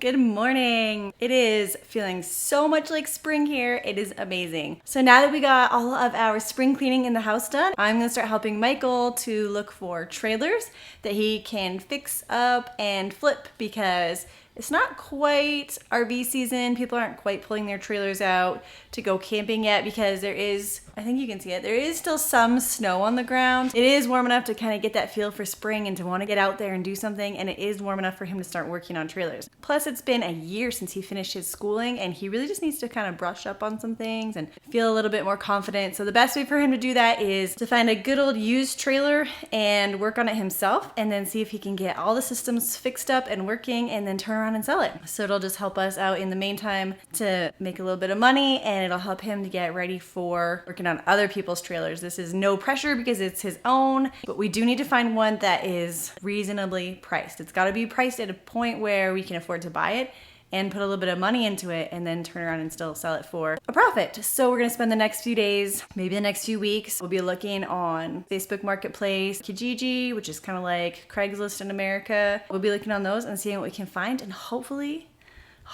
Good morning. It is feeling so much like spring here. It is amazing. So now that we got all of our spring cleaning in the house done, I'm gonna start helping Michael to look for trailers that he can fix up and flip because it's not quite RV season. People aren't quite pulling their trailers out to go camping yet because there is, I think you can see it, there is still some snow on the ground. It is warm enough to kind of get that feel for spring and to want to get out there and do something, and it is warm enough for him to start working on trailers. Plus, it's been a year since he finished his schooling, and he really just needs to kind of brush up on some things and feel a little bit more confident. So the best way for him to do that is to find a good old used trailer and work on it himself, and then see if he can get all the systems fixed up and working, and then turn around and sell it. So it'll just help us out in the meantime to make a little bit of money, and it'll help him to get ready for working on other people's trailers. This is no pressure because it's his own, but we do need to find one that is reasonably priced. It's got to be priced at a point where we can afford to buy it and put a little bit of money into it and then turn around and still sell it for a profit. So we're gonna spend the next few days, maybe the next few weeks, we'll be looking on Facebook Marketplace, Kijiji, which is kind of like Craigslist in America. We'll be looking on those and seeing what we can find, and hopefully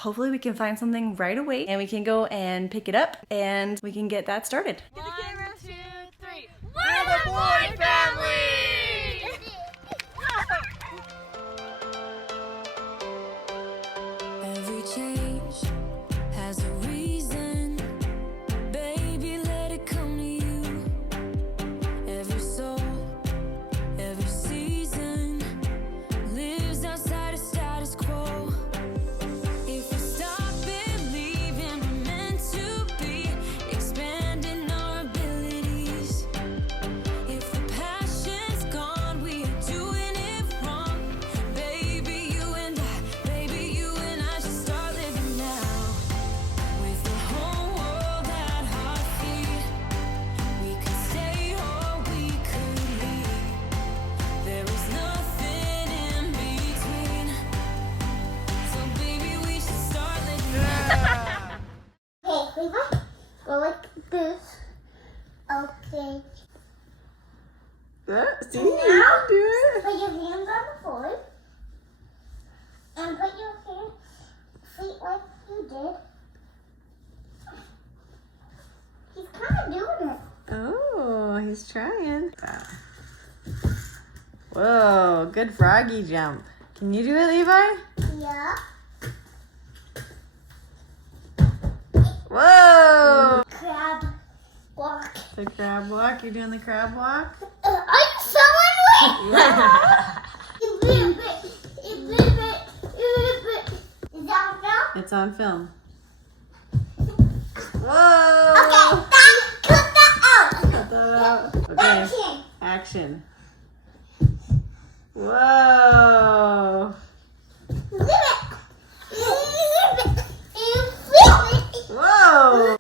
we can find something right away and we can go and pick it up and we can get that started. 1, 2, 3. We're the Boyd family! Every change has a reason. Baby, let it come to you. Every soul, every season lives outside of status quo. If we stop believing we're meant to be, expanding our abilities. If the passion's gone, we are doing it wrong. Baby, you and I should start living now. With the whole world at our feet, we could stay or we could leave. There is nothing in between. So baby, we should start living now. Okay, Levi, go like this. Okay. See, Now, do it. put your hands on the floor. And put your feet like you did. He's kind of doing it. Oh, he's trying. Whoa, good froggy jump. Can you do it, Levi? Yeah. Whoa! Crab walk. The crab walk. You're doing the crab walk? Are you showing me? You did it. You did it. You did it. Is that now? It's on film. Okay, Whoa! cut that out. Cut that out. Okay, Action. action. Whoa! Flip it. Flip it. You flip it. Whoa!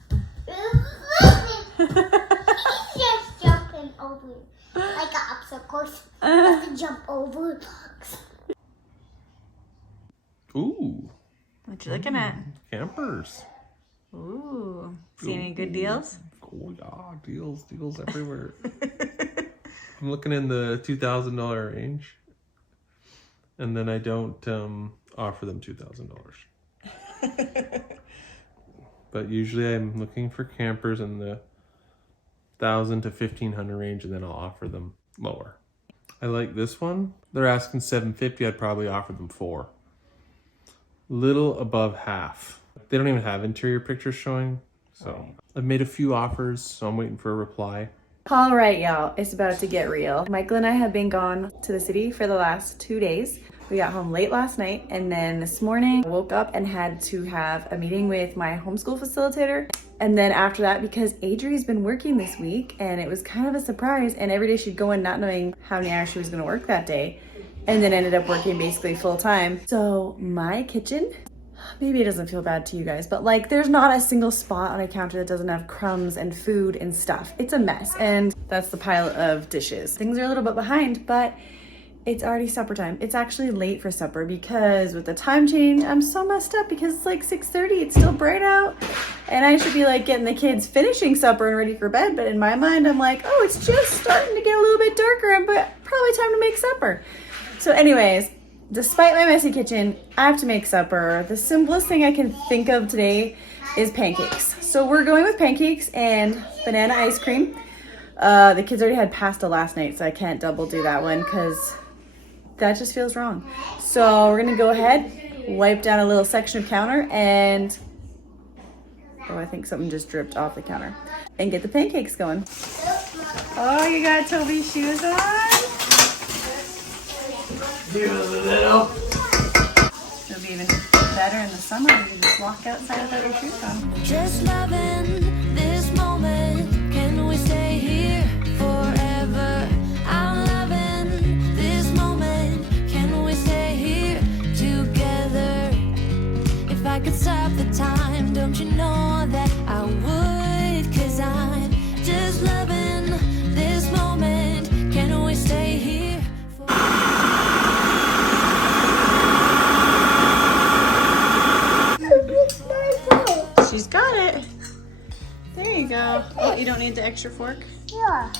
He's just jumping over like an obstacle course. You have to jump over blocks. Ooh, What you looking at? campers. Ooh. See any good deals? Oh yeah, deals everywhere. I'm looking in the $2,000 range, and then I don't offer them $2,000. But usually I'm looking for campers in the $1,000 to $1,500 range, and then I'll offer them lower. I like this one. They're asking $750. I'd probably offer them $4. Little above half. They don't even have interior pictures showing, so I've made a few offers, so I'm waiting for a reply. All right, y'all, it's about to get real. Michael and I have been gone to the city for the last 2 days. We got home late last night, and then this morning I woke up and had to have a meeting with my homeschool facilitator. And then after that, because Adri's been working this week, and it was kind of a surprise, and every day she'd go in not knowing how many hours she was gonna work that day, and then ended up working basically full time. So my kitchen, maybe it doesn't feel bad to you guys, but like there's not a single spot on a counter that doesn't have crumbs and food and stuff. It's a mess, and that's the pile of dishes. Things are a little bit behind, but it's already supper time. It's actually late for supper because with the time change, I'm so messed up because it's like 6:30, it's still bright out, and I should be like getting the kids finishing supper and ready for bed, but in my mind, I'm like, oh, it's just starting to get a little bit darker, but probably time to make supper. So anyways, Despite my messy kitchen, I have to make supper. The simplest thing I can think of today is pancakes. So we're going with pancakes and banana ice cream. The kids already had pasta last night, so I can't double do that one because that just feels wrong. So we're gonna go ahead, wipe down a little section of counter and, oh, I think something just dripped off the counter, and get the pancakes going. Oh, you got Toby's shoes on? It'll be even better in the summer. You can just walk outside without your shoes on. Just loving this moment. Can we stay here forever? I'm loving this moment. Can we stay here together? If I could stop the time, don't you know that I would? 'Cause I'm just loving this moment. Can we stay here forever? She's got it. There you go. Oh, you don't need the extra fork? Yeah.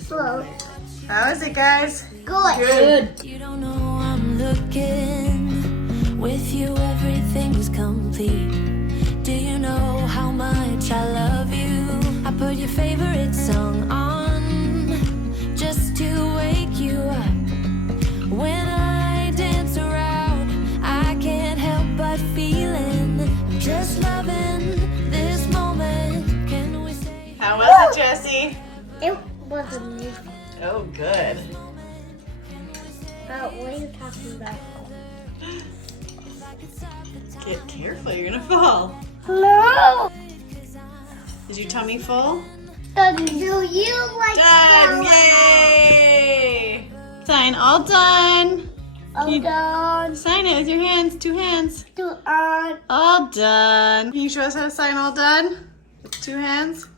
Slow. How is it, guys? Good. You don't know I'm looking. With you everything's complete. Do you know how much I love you? I put your favorite song on just to wake you up. When I dance around, I can't help but feeling. I'm just loving this moment. Can we say? How was it, Jessie? It was amazing. Oh, good. What are you talking about? Get careful, you're gonna fall. No. Is your tummy full? Do you like Done! yellow? Yay! Sign all done. Hold on. Sign it with your hands, 2 hands. To on. All done. Can you show us how to sign all done? With 2 hands?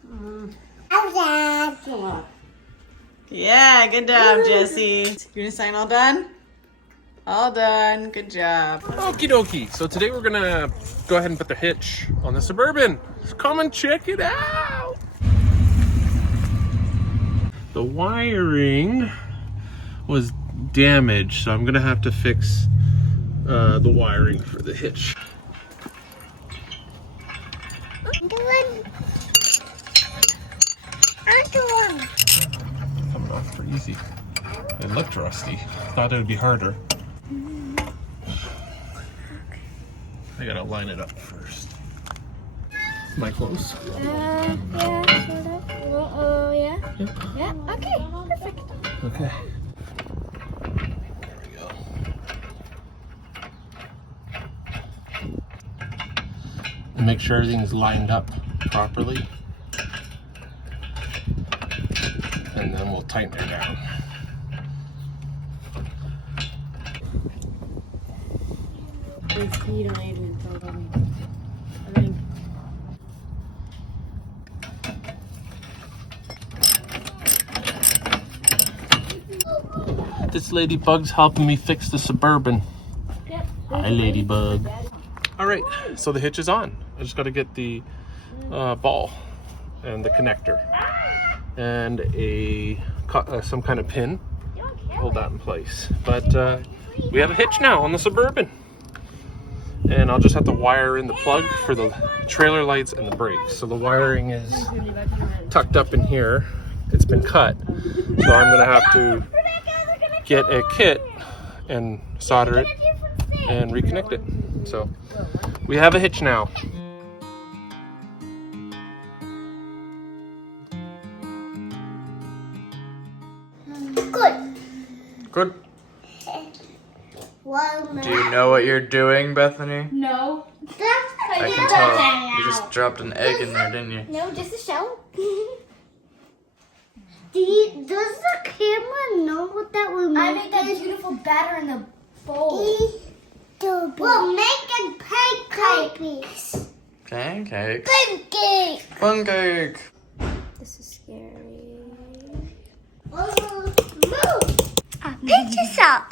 Yeah, good job, Jessie. You gonna sign all done? All done. Good job. Okie dokie. So today we're gonna go ahead and put the hitch on the Suburban. Come and check it out. The wiring was damaged, so I'm gonna have to fix the wiring for the hitch. Coming off pretty easy. It looked rusty. Thought it would be harder. I gotta line it up first. Am I close? Yeah, sort of. Oh, yeah? Yeah, okay, perfect. Okay. And make sure everything's lined up properly. And then we'll tighten it down. You don't need to tell me. I think. This ladybug's helping me fix the Suburban. Hi, ladybug. All right, so the hitch is on. I just got to get the ball and the connector and some kind of pin. Hold that in place. But we have a hitch now on the Suburban. And I'll just have to wire in the plug for the trailer lights and the brakes. So the wiring is tucked up in here. It's been cut. So I'm gonna have to get a kit and solder it and reconnect it. So we have a hitch now. Good. Good. One Do you know what you're doing, Bethany? No. I can tell. You just dropped an egg in there, didn't you? No, just a shell. Does the camera know what that we're making? I made that beautiful batter in the bowl. We're making pancakes. Pancake. Pancake. Pancake. This is scary. Move. Pinch yourself.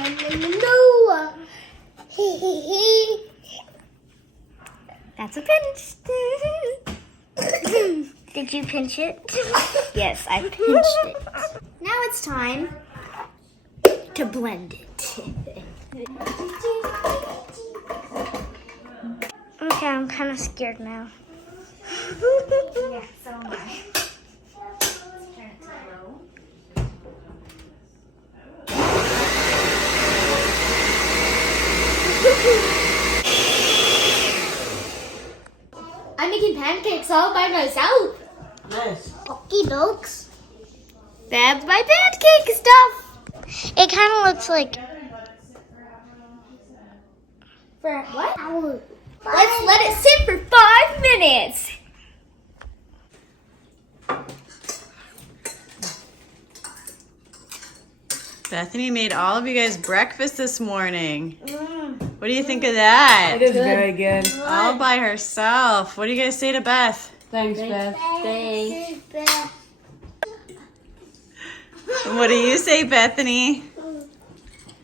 Okay. No. That's a pinch. Did Did you pinch it? Yes, I pinched it. Now it's time to blend it. Okay, I'm kind of scared now. Yeah, so am I. Let's turn it to low. I'm making pancakes all by myself. Nice. Okie dokes. That's my pancake stuff. It kind of looks like. For what? Let's let it sit for 5 minutes. Bethany made all of you guys breakfast this morning. What do you think of that? It is very good. All by herself. What do you guys say to Beth? Thanks, Beth. Thanks. What do you say, Bethany?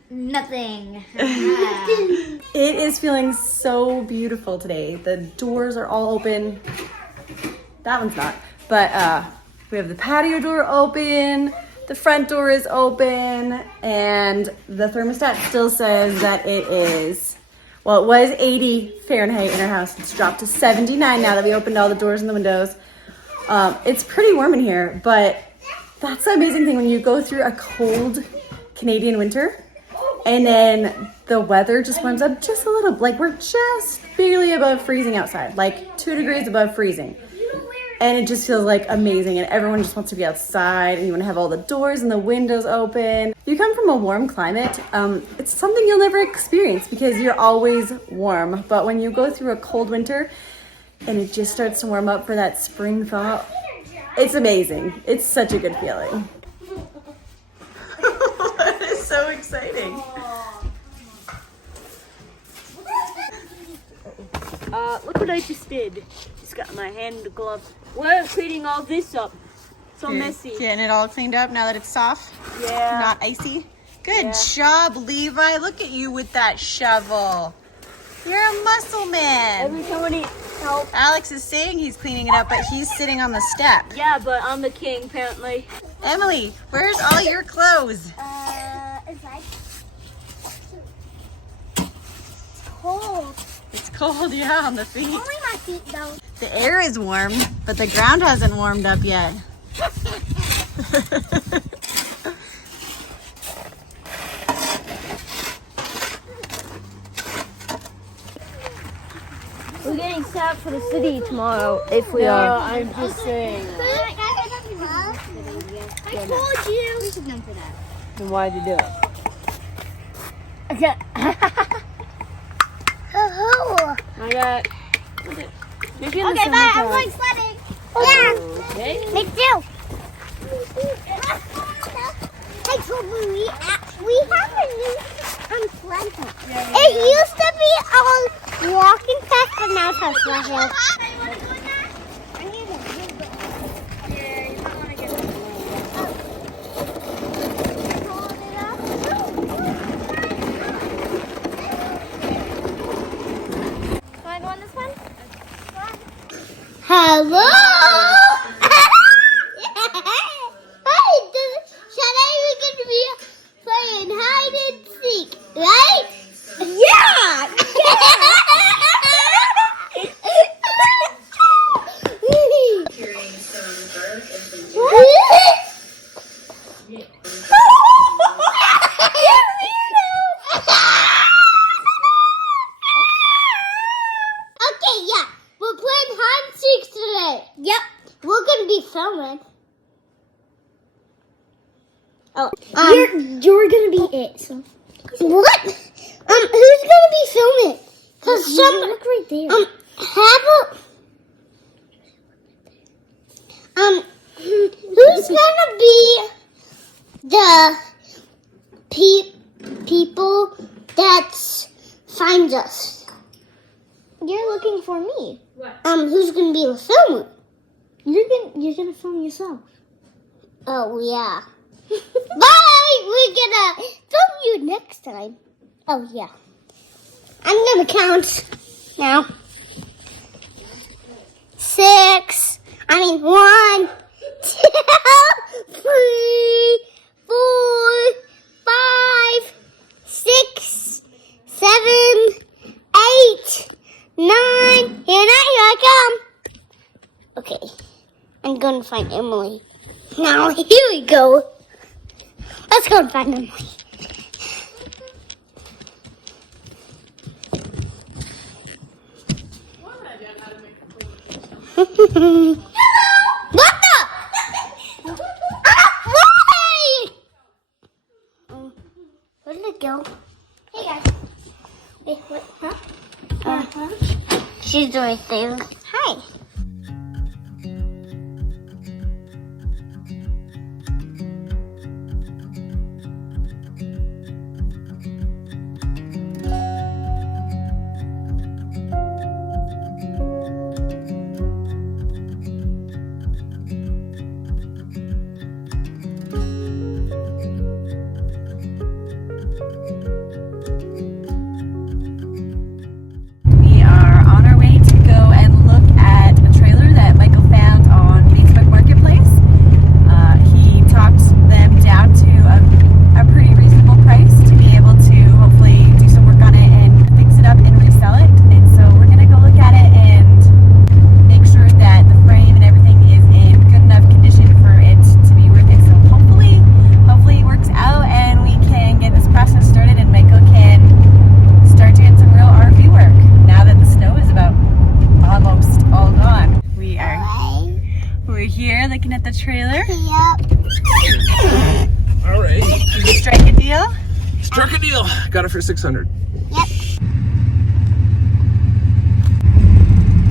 Nothing. It is feeling so beautiful today. The doors are all open. That one's not. But we have the patio door open. The front door is open. And the thermostat still says that it is, well, it was 80 Fahrenheit in our house. It's dropped to 79 now that we opened all the doors and the windows. It's pretty warm in here, but that's the amazing thing when you go through a cold Canadian winter. And then the weather just warms up just a little. Like we're just barely above freezing outside, like 2 degrees above freezing. And it just feels like amazing. And everyone just wants to be outside and you want to have all the doors and the windows open. If you come from a warm climate, it's something you'll never experience because you're always warm. But when you go through a cold winter and it just starts to warm up for that spring thaw, it's amazing. It's such a good feeling. That is so exciting. Look what I just did. Just got my hand in the glove. We're cleaning all this up. So messy. Getting it all cleaned up now that it's soft, Yeah. not icy. Good job, Levi. Look at you with that shovel. You're a muscle man. Every time I need help. Alex is saying he's cleaning it up, but he's sitting on the step. Yeah, but I'm the king apparently. Emily, where's all your clothes? It's like cold. It's cold, yeah, on the feet. Only my feet though. The air is warm, but the ground hasn't warmed up yet. We're getting set for the city tomorrow if we are. I'm just saying. I told you. We should number that. Then why'd you do it? I got. Maybe in the Okay, bye. I'm summertime. going sledding. Yeah. Okay. Me too. I told you we have a new sled. It used to be on walking path, but now it's a sled hill. Hello! Hey, Shana, we're going to be playing hide and seek, right? Yeah! Okay, yeah. We're playing hide and seek today. Yep. We're gonna be filming. Oh, you're gonna be it. So. What? Who's gonna be filming? Cause look right there. Who's gonna be the people that finds us? You're looking for me. What? Who's gonna be the filmer? You're gonna film yourself. Oh yeah. Bye. We're gonna film you next time. Oh yeah. I'm gonna count now. 6. 1, 2, 3, 4, 5, 6, 7, 8, 9. Here I come. Okay, I'm gonna find Emily. Now here we go. Let's go and find Emily. What the? Why? Where did it go? Hey guys. Wait, what? Huh? She's right there. Hi. We are on our way to go and look at a trailer that Michael found on Facebook Marketplace. He talked them down to a pretty reasonable price to be able to hopefully do some work on it and fix it up and resell it. And so we're going to go look at it and make sure that the frame and everything is in good enough condition for it to be worth it. So hopefully it works out and we can get this process started and Michael can start doing some real RV work now that the snow is about almost all gone. We're here looking at the trailer. All right. Did you strike a deal? Struck a deal. Got it for 600.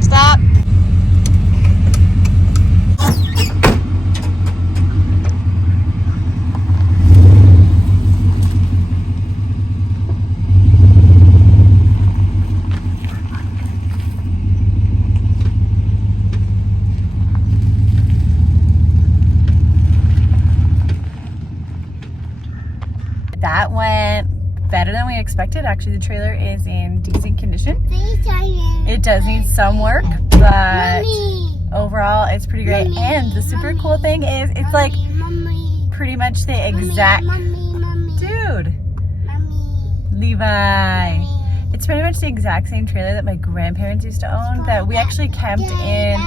Stop. That went better than we expected. Actually, the trailer is in decent condition. It does need some work, but overall it's pretty great. And the super cool thing is it's like pretty much the exact dude, Levi. It's pretty much the exact same trailer that my grandparents used to own that we actually camped in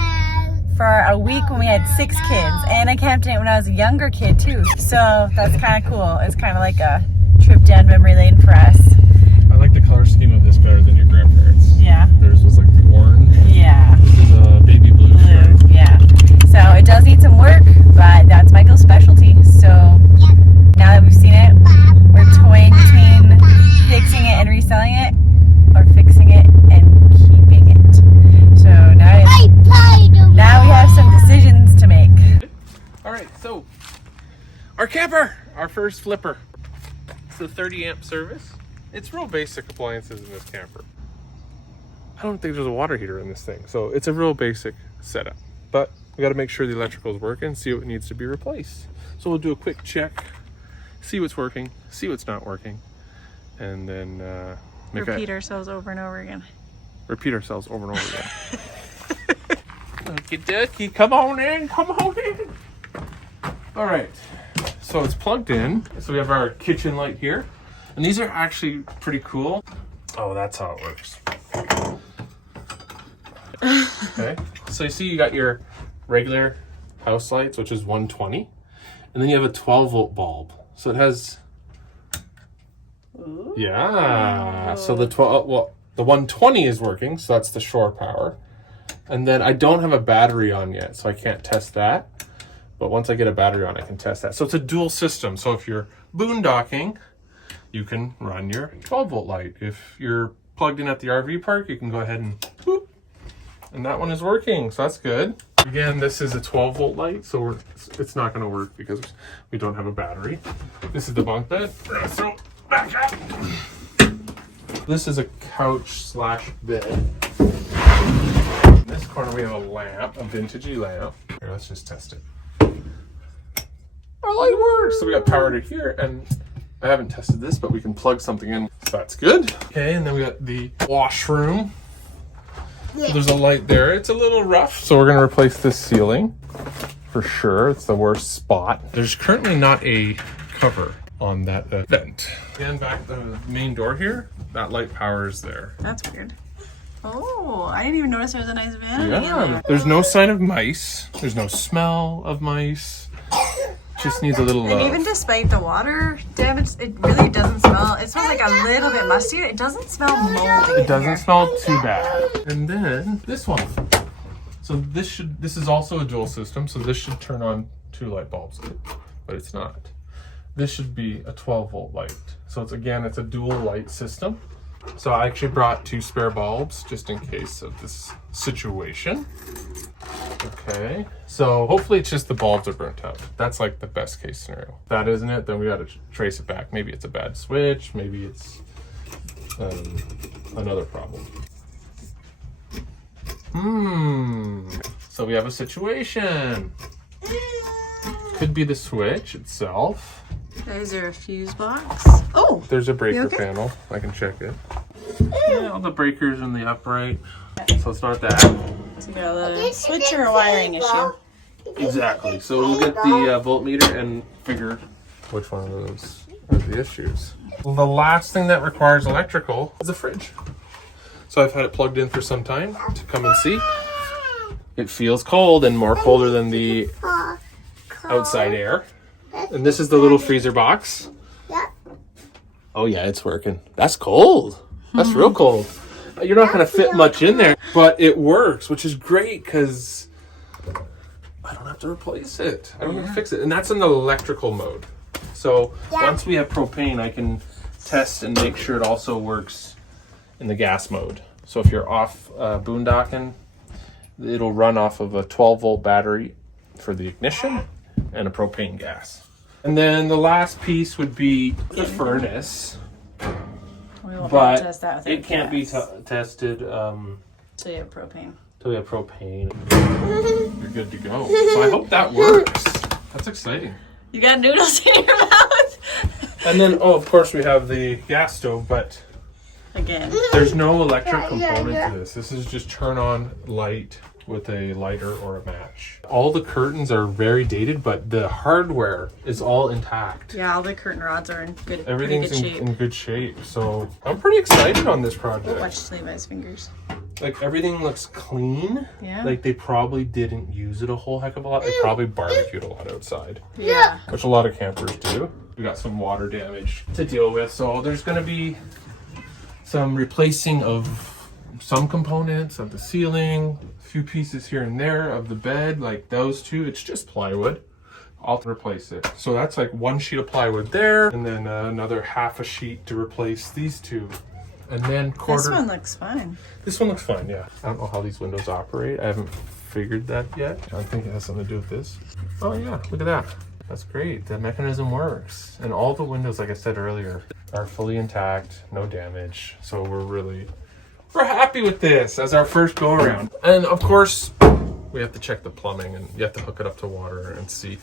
for a week when we had 6 kids, and I camped in it when I was a younger kid too. So that's kind of cool. It's kind of like a trip down memory lane for us. I like the color scheme of this better than your grandparents. Yeah. Theirs was like the orange. Yeah. This is a baby blue. Blue. Yeah. So it does need some work, but that's Michael's specialty. So now that we've seen it, we're toying between fixing it and reselling it, or fixing it and keeping it. So now we have some decisions to make. All right, so our camper, our first flipper. It's the 30 amp service. It's real basic appliances in this camper. I don't think there's a water heater in this thing, so it's a real basic setup. But we got to make sure the electrical is working, see what needs to be replaced. So we'll do a quick check, see what's working, see what's not working, and then Repeat ourselves over and over again. Repeat ourselves over and over again. Okie dokie, come on in. All right, so it's plugged in. So we have our kitchen light here. And these are actually pretty cool. Oh, that's how it works. Okay, so you see you got your regular house lights, which is 120. And then you have a 12 volt bulb. So it has, yeah. So the 120 is working, so that's the shore power. And then I don't have a battery on yet, so I can't test that. But once I get a battery on, I can test that. So it's a dual system. So if you're boondocking, you can run your 12 volt light. If you're plugged in at the RV park, you can go ahead and boop. And that one is working, so that's good. Again, this is a 12 volt light, so it's not gonna work because we don't have a battery. This is the bunk bed. We're gonna throw it back up. This is a couch slash bed. In this corner we have a lamp, a vintagey lamp. Here, let's just test it. Our light works! So we got power to here, and I haven't tested this, but we can plug something in, so that's good. Okay, and then we got the washroom. So there's a light there. It's a little rough, so we're gonna replace this ceiling for sure. It's the worst spot. There's currently not a cover on that vent. Again, back the main door here, that light power is there. That's weird. Oh, I didn't even notice there was a nice vanity in Yeah, there. there's no sign of mice. There's no smell of mice. Just needs a little And even despite the water damage, it really doesn't smell. It smells like a little bit musty. It doesn't smell moldy. It doesn't smell too bad. And then this one. So this is also a dual system, so this should turn on 2 light bulbs, but it's not. This should be a 12-volt light. So it's a dual light system. So I actually brought 2 spare bulbs just in case of this situation. Okay, so hopefully it's just the bulbs are burnt out. That's like the best case scenario. If that isn't it, then we got to trace it back. Maybe it's a bad switch, maybe it's another problem. So we have a situation. Could be the switch itself. There's a fuse box. Oh, There's a breaker okay? panel. I can check it. Yeah, all the breakers in the upright. So it's not that. so you got a switch or a wiring issue. Exactly. So we'll get the voltmeter and figure which one of those are the issues. Well, the last thing that requires electrical is a fridge. So I've had it plugged in for some time to come and see. It feels cold and more colder than the outside air. And this is the little freezer box. Oh yeah, it's working. That's cold. That's real cold. You're not going to fit much in there, but it works, which is great because I don't have to replace it. I don't have to fix it. And that's in the electrical mode. So once we have propane, I can test and make sure it also works in the gas mode. So if you're off boondocking, it'll run off of a 12-volt battery for the ignition and a propane gas. And then the last piece would be the furnace. We won't But test that with it can't be gas. tested So you have propane. till we have propane. You're good to go. So I hope that works. That's exciting. You got noodles in your mouth. And then, of course, we have the gas stove, but Again. there's no electric component to this. This is just turn on light with a lighter or a match. All the curtains are very dated, but the hardware is all intact. Yeah, all the curtain rods are in pretty Everything's good shape. in good shape. So I'm pretty excited on this project. Watch Levi's fingers. Like everything looks clean. Yeah. Like they probably didn't use it a whole heck of a lot. They probably barbecued a lot outside, Yeah. which a lot of campers do. We got some water damage to deal with. So there's going to be some replacing of some components of the ceiling, a few pieces here and there of the bed, like those two. It's just plywood. I'll replace it. So that's like 1 sheet of plywood there, and then another half a sheet to replace these two. And then This one looks fine. This one looks fine, yeah. I don't know how these windows operate. I haven't figured that yet. I think it has something to do with this. Oh yeah, look at that. That's great. The mechanism works. And all the windows, like I said earlier, are fully intact, no damage. So we're happy with this as our first go around. And of course, we have to check the plumbing and you have to hook it up to water and see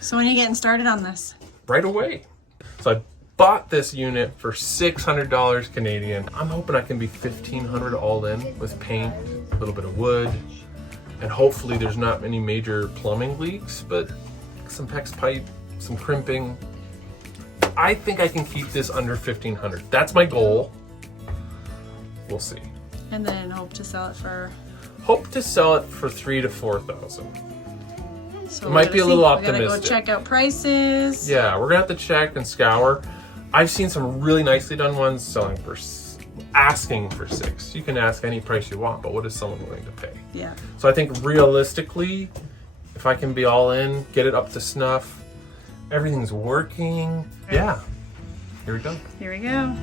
So when are you getting started on this? right away. So I bought this unit for $600 Canadian. I'm hoping I can be $1,500 all in with paint, a little bit of wood, and hopefully there's not any major plumbing leaks, but some PEX pipe, some crimping. I think I can keep this under $1,500. That's my goal. We'll see. And then hope to sell it for. Hope to sell it for $3,000 to $4,000. So It might be a little We optimistic. gotta go check out prices. Yeah, we're gonna have to check and scour. I've seen some really nicely done ones selling for asking for $6,000. You can ask any price you want, but what is someone willing to pay? Yeah. So I think realistically, if I can be all in, get it up to snuff, everything's working. Yeah, here we go. Here we go.